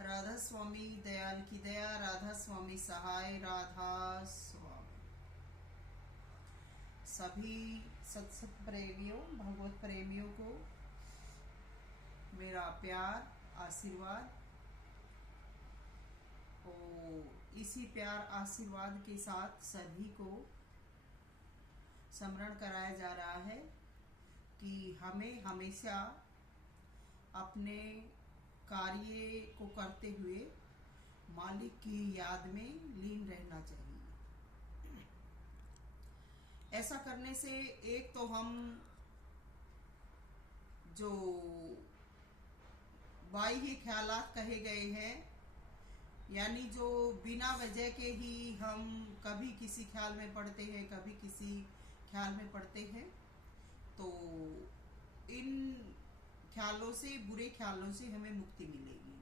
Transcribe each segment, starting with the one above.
राधा स्वामी दयाल की दया, राधा स्वामी सहाय, राधा स्वामी। सभी सत्संग प्रेमियों, भगवत प्रेमियों को मेरा प्यार, आशीर्वाद। और इसी प्यार आशीर्वाद के साथ सभी को स्मरण कराया जा रहा है कि हमें हमेशा अपने कार्य को करते हुए मालिक की याद में लीन रहना चाहिए। ऐसा करने से एक तो हम जो बाह्य ख्यालात कहे गए हैं, यानी जो बिना वजह के ही हम कभी किसी ख्याल में पड़ते हैं, कभी किसी ख्याल में पड़ते हैं, तो इन ख्यालों से, बुरे ख्यालों से हमें मुक्ति मिलेगी।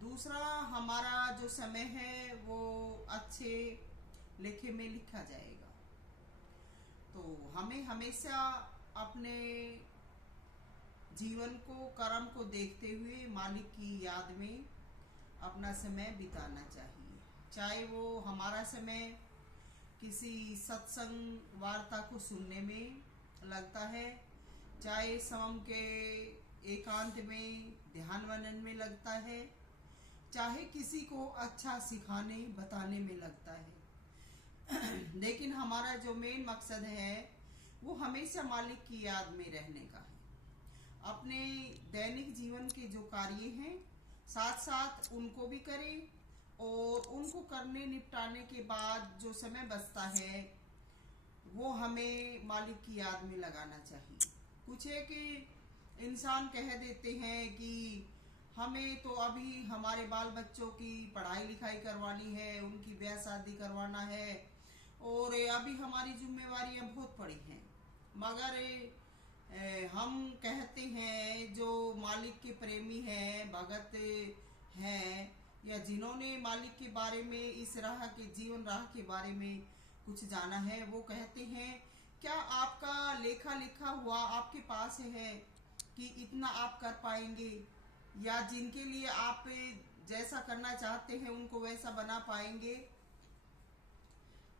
दूसरा, हमारा जो समय है वो अच्छे लेखे में लिखा जाएगा। तो हमें हमेशा अपने जीवन को, कर्म को देखते हुए मालिक की याद में अपना समय बिताना चाहिए। चाहे वो हमारा समय किसी सत्संग वार्ता को सुनने में लगता है, चाहे समम के एकांत में ध्यान मनन में लगता है, चाहे किसी को अच्छा सिखाने बताने में लगता है। लेकिन हमारा जो मेन मकसद है वो हमेशा मालिक की याद में रहने का है। अपने दैनिक जीवन के जो कार्य हैं साथ साथ उनको भी करें, और उनको करने निपटाने के बाद जो समय बचता है वो हमें मालिक की याद में लगाना चाहिए। कुछ है कि इंसान कह देते हैं कि हमें तो अभी हमारे बाल बच्चों की पढ़ाई लिखाई करवानी है, उनकी ब्याह शादी करवाना है, और अभी हमारी जिम्मेवारियां बहुत पड़ी हैं। मगर हम कहते हैं जो मालिक के प्रेमी हैं, भगत हैं, या जिन्होंने मालिक के बारे में, इस राह के, जीवन राह के बारे में कुछ जाना है, वो कहते हैं क्या आपका लेखा लिखा हुआ आपके पास है कि इतना आप कर पाएंगे, या जिनके लिए आप जैसा करना चाहते हैं उनको वैसा बना पाएंगे?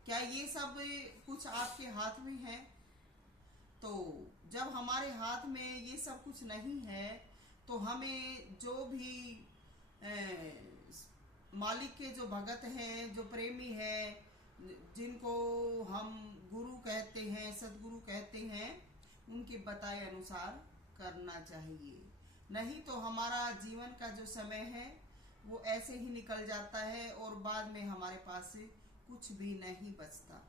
क्या ये सब कुछ आपके हाथ में है? तो जब हमारे हाथ में ये सब कुछ नहीं है तो हमें जो भी मालिक के जो भगत हैं, जो प्रेमी हैं, जिनको हम गुरु कहते हैं, सदगुरु कहते हैं, उनके बताए अनुसार करना चाहिए। नहीं तो हमारा जीवन का जो समय है वो ऐसे ही निकल जाता है और बाद में हमारे पास कुछ भी नहीं बचता।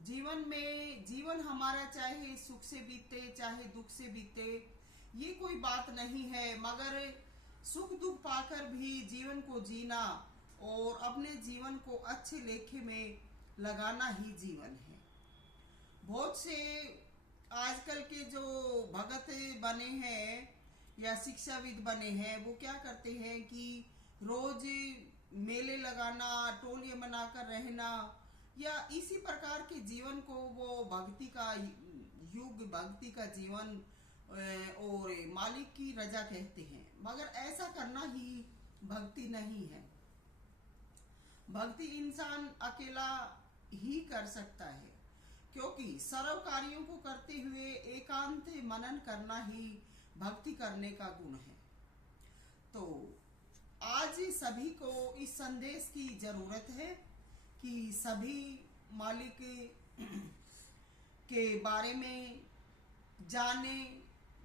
जीवन हमारा चाहे सुख से बीते चाहे दुख से बीते, ये कोई बात नहीं है, मगर सुख दुख पाकर भी जीवन को जीना और अपने जीवन को अच्छे लेखे में लगाना ही जीवन है। बहुत से आजकल के जो भगत बने हैं या शिक्षाविद बने हैं, वो क्या करते हैं कि रोज मेले लगाना, टोलियां बनाकर रहना, या इसी प्रकार के जीवन को वो भक्ति का युग, भक्ति का जीवन और मालिक की रजा कहते हैं। मगर ऐसा करना ही भक्ति नहीं है। भक्ति इंसान अकेला ही कर सकता है, क्योंकि सर्व कार्यों को करते हुए एकांत मनन करना ही भक्ति करने का गुण है। तो आज सभी को इस संदेश की जरूरत है कि सभी मालिक के बारे में जाने,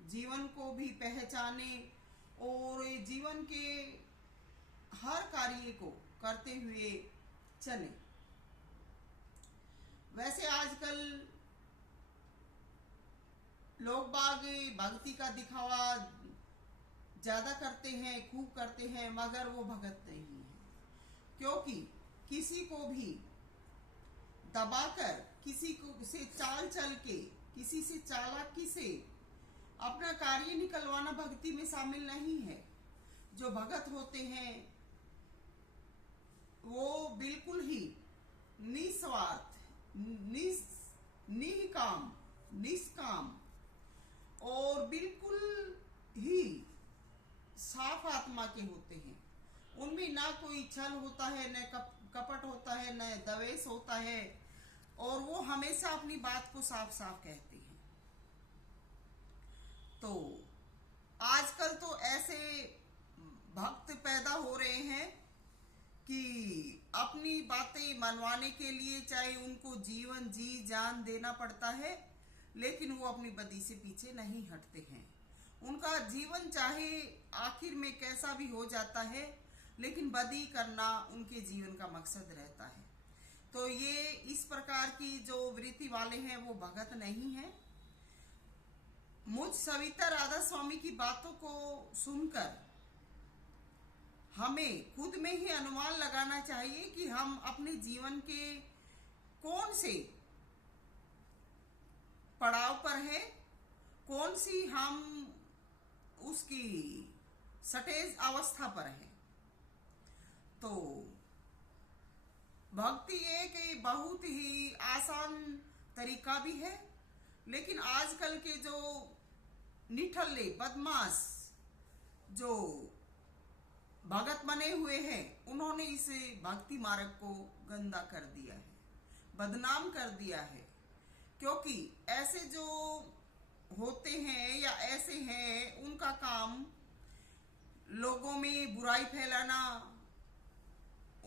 जीवन को भी पहचाने और जीवन के हर कार्य को करते हुए चले। वैसे आजकल लोग बाग भक्ति का दिखावा ज्यादा करते हैं, खूब करते हैं, मगर वो भगत नहीं है। क्योंकि किसी को भी दबाकर, किसी को से चाल चल के, किसी से चालाकी से अपना कार्य निकलवाना भक्ति में शामिल नहीं है। जो भगत होते हैं वो बिल्कुल ही निस्वार्थ, निष्काम, निष्काम और बिल्कुल ही साफ आत्मा के होते हैं। उनमें ना कोई छल होता है, न कपट होता है, न द्वेष होता है, और वो हमेशा अपनी बात को साफ साफ कहते हैं। तो आजकल तो ऐसे भक्त पैदा हो रहे हैं कि अपनी बातें मनवाने के लिए चाहे उनको जीवन जी जान देना पड़ता है, लेकिन वो अपनी बदी से पीछे नहीं हटते हैं। उनका जीवन चाहे आखिर में कैसा भी हो जाता है, लेकिन बदी करना उनके जीवन का मकसद रहता है। तो ये इस प्रकार की जो वृत्ति वाले हैं वो भगत नहीं है। मुझ सविता राधा स्वामी की बातों को सुनकर हमें खुद में ही अनुमान लगाना चाहिए कि हम अपने जीवन के कौन से पड़ाव पर है, कौन सी हम उसकी सटेज अवस्था पर है। तो भक्ति एक बहुत ही आसान तरीका भी है, लेकिन आजकल के जो निठल्ले बदमाश जो भगत बने हुए हैं, उन्होंने इस भक्ति मार्ग को गंदा कर दिया है, बदनाम कर दिया है। क्योंकि ऐसे जो होते हैं या ऐसे हैं, उनका काम लोगों में बुराई फैलाना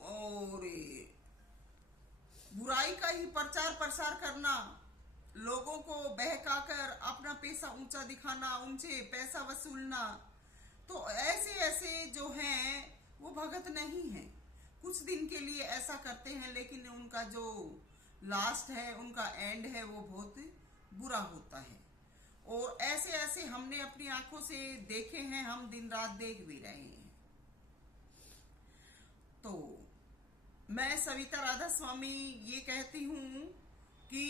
और बुराई का ही प्रचार प्रसार करना, लोगों को बहकाकर अपना पैसा ऊंचा दिखाना, उनसे पैसा वसूलना। तो ऐसे ऐसे जो हैं वो भगत नहीं हैं। कुछ दिन के लिए ऐसा करते हैं, लेकिन उनका जो लास्ट है, उनका एंड है, वो बहुत बुरा होता है। और ऐसे ऐसे हमने अपनी आंखों से देखे हैं, हम दिन रात देख भी रहे हैं। तो मैं सविता राधा स्वामी ये कहती हूँ कि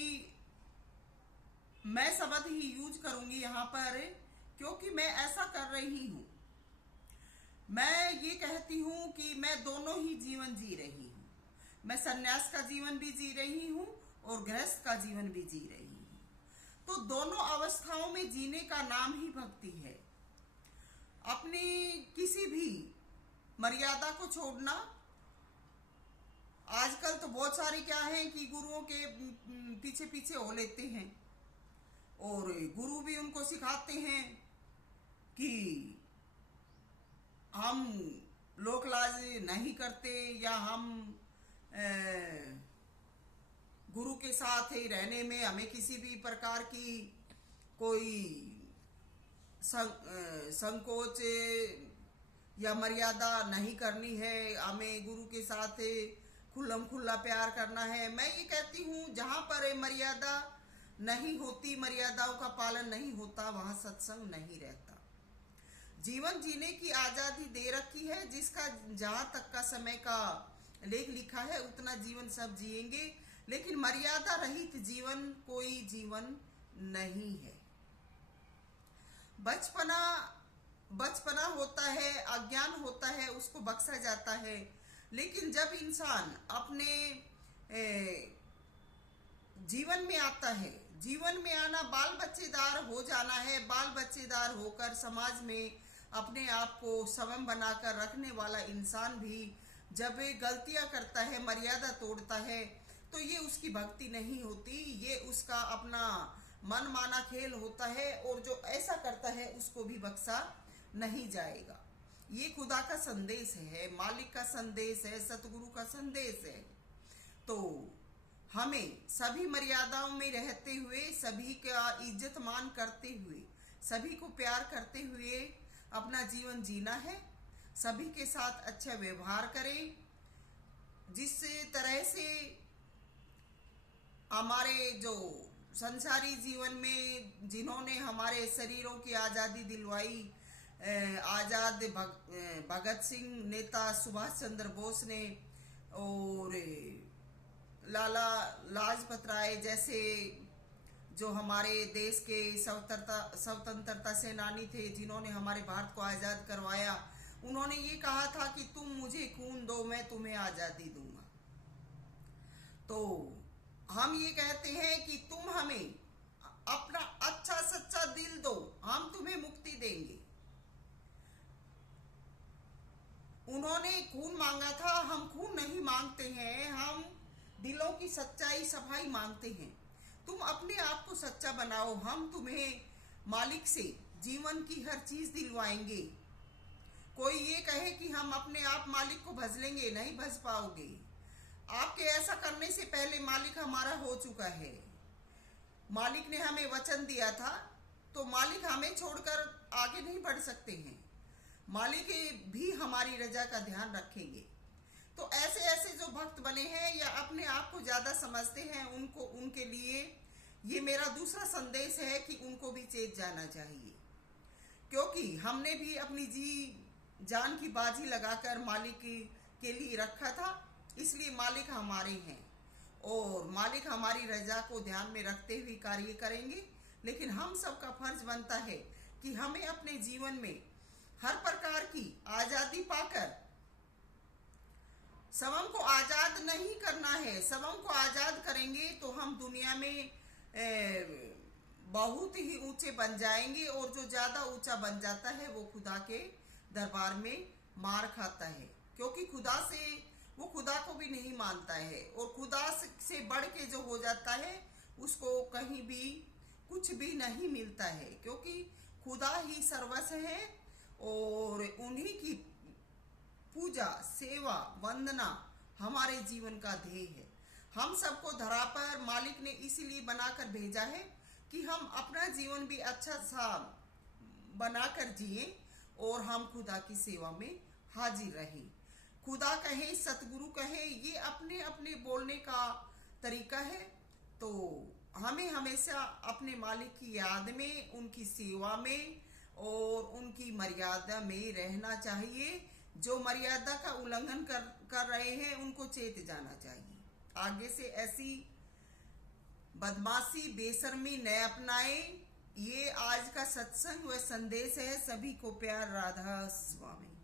मैं शब्द ही यूज करूंगी यहाँ पर, क्योंकि मैं ऐसा कर रही हूँ। मैं ये कहती हूँ कि मैं दोनों ही जीवन जी रही हूँ। मैं सन्यास का जीवन भी जी रही हूँ और गृहस्थ का जीवन भी जी रही हूँ। तो दोनों अवस्थाओं में जीने का नाम ही भक्ति है। अपनी किसी भी मर्यादा को छोड़ना। आजकल तो बहुत सारे क्या है कि गुरुओं के पीछे पीछे हो लेते हैं, और गुरु भी उनको सिखाते हैं कि हम लोक लाज नहीं करते, या हम गुरु के साथ ही रहने में हमें किसी भी प्रकार की कोई संकोच या मर्यादा नहीं करनी है, हमें गुरु के साथ खुल्लम खुल्ला प्यार करना है। मैं ये कहती हूँ, जहाँ पर मर्यादा नहीं होती, मर्यादाओं का पालन नहीं होता, वहां सत्संग नहीं रहता। जीवन जीने की आजादी दे रखी है, जिसका जहां तक का समय का लेख लिखा है उतना जीवन सब जिएंगे, लेकिन मर्यादा रहित जीवन कोई जीवन नहीं है। बचपना होता है, अज्ञान होता है, उसको बख्शा जाता है। लेकिन जब इंसान अपने जीवन में आता है, जीवन में आना बाल बच्चेदार हो जाना है, बाल बच्चेदार होकर समाज में अपने आप को स्वयं बनाकर रखने वाला इंसान भी जब गलतियां करता है, मर्यादा तोड़ता है, तो ये उसकी भक्ति नहीं होती, ये उसका अपना मन माना खेल होता है। और जो ऐसा करता है उसको भी बख्शा नहीं जाएगा। ये खुदा का संदेश है, मालिक का संदेश है, सतगुरु का संदेश है। तो हमें सभी मर्यादाओं में रहते हुए, सभी का इज्जत मान करते हुए, सभी को प्यार करते हुए अपना जीवन जीना है। सभी के साथ अच्छा व्यवहार करें, जिस तरह से हमारे जो संसारी जीवन में जिन्होंने हमारे शरीरों की आज़ादी दिलवाई, आज़ाद भगत सिंह, नेता सुभाष चंद्र बोस ने, और लाला लाजपत राय जैसे जो हमारे देश के स्वतंत्रता सेनानी थे, जिन्होंने हमारे भारत को आज़ाद करवाया, उन्होंने ये कहा था कि तुम मुझे खून दो, मैं तुम्हें आज़ादी दूंगा। तो हम ये कहते हैं कि तुम हमें अपना अच्छा सच्चा दिल दो, हम तुम्हें मुक्ति देंगे। उन्होंने खून मांगा था, हम खून नहीं मांगते हैं, हम दिलों की सच्चाई सफाई मांगते हैं। तुम अपने आप को सच्चा बनाओ, हम तुम्हें मालिक से जीवन की हर चीज दिलवाएंगे। कोई ये कहे कि हम अपने आप मालिक को भज लेंगे, नहीं भज पाओगे। आपके ऐसा करने से पहले मालिक हमारा हो चुका है। मालिक ने हमें वचन दिया था, तो मालिक हमें छोड़कर आगे नहीं बढ़ सकते हैं। मालिक भी हमारी रजा का ध्यान रखेंगे। तो ऐसे ऐसे जो भक्त बने हैं या अपने आप को ज्यादा समझते हैं, उनके लिए ये मेरा दूसरा संदेश है कि उनको भी चेत जाना चाहिए, क्योंकि हमने भी अपनी जान की बाजी लगाकर मालिक के लिए रखा था। इसलिए मालिक हमारे हैं और मालिक हमारी रजा को ध्यान में रखते हुए कार्य करेंगे। लेकिन हम सबका फर्ज बनता है कि हमें अपने जीवन में हर प्रकार की आजादी पाकर स्वयं को आजाद नहीं करना है। स्वयं को आजाद करेंगे तो हम दुनिया में बहुत ही ऊंचे बन जाएंगे, और जो ज्यादा ऊंचा बन जाता है वो खुदा के दरबार में मार खाता है, क्योंकि वो खुदा को भी नहीं मानता है। और खुदा से बढ़ के जो हो जाता है उसको कहीं भी कुछ भी नहीं मिलता है, क्योंकि खुदा ही सर्वस्व है और उन्हीं की पूजा, सेवा, वंदना हमारे जीवन का ध्येय है। हम सबको धरा पर मालिक ने इसीलिए बनाकर भेजा है कि हम अपना जीवन भी अच्छा सा बनाकर जिए और हम खुदा की सेवा में हाजिर रहे। खुदा कहे, सतगुरु कहे, ये अपने अपने बोलने का तरीका है। तो हमें हमेशा अपने मालिक की याद में, उनकी सेवा में और उनकी मर्यादा में रहना चाहिए। जो मर्यादा का उल्लंघन कर रहे हैं उनको चेत जाना चाहिए। आगे से ऐसी बदमाशी, बेशर्मी न अपनाए। ये आज का सत्संग व संदेश है। सभी को प्यार, राधा स्वामी।